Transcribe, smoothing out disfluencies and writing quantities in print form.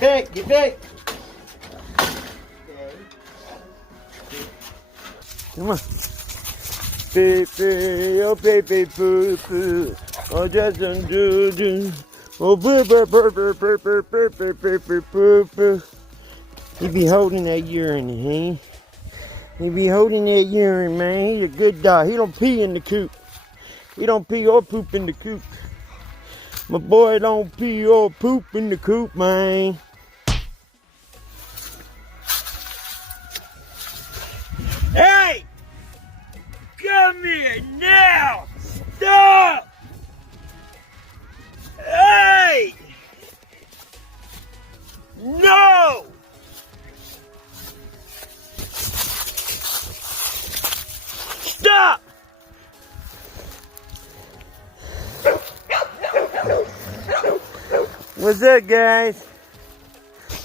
back, get back. Come on. Baby, oh baby, poo poo. Oh, just do. Oh, boo boo boo boo boo boo boo boo boo boo boo. He be holding that urine, huh? He be holding that urine, man. He's a good dog. He don't pee in the coop. He don't pee or poop in the coop. My boy don't pee or poop in the coop, man. Hey! Come here now! Stop! Hey! No! Stop! What's up, guys?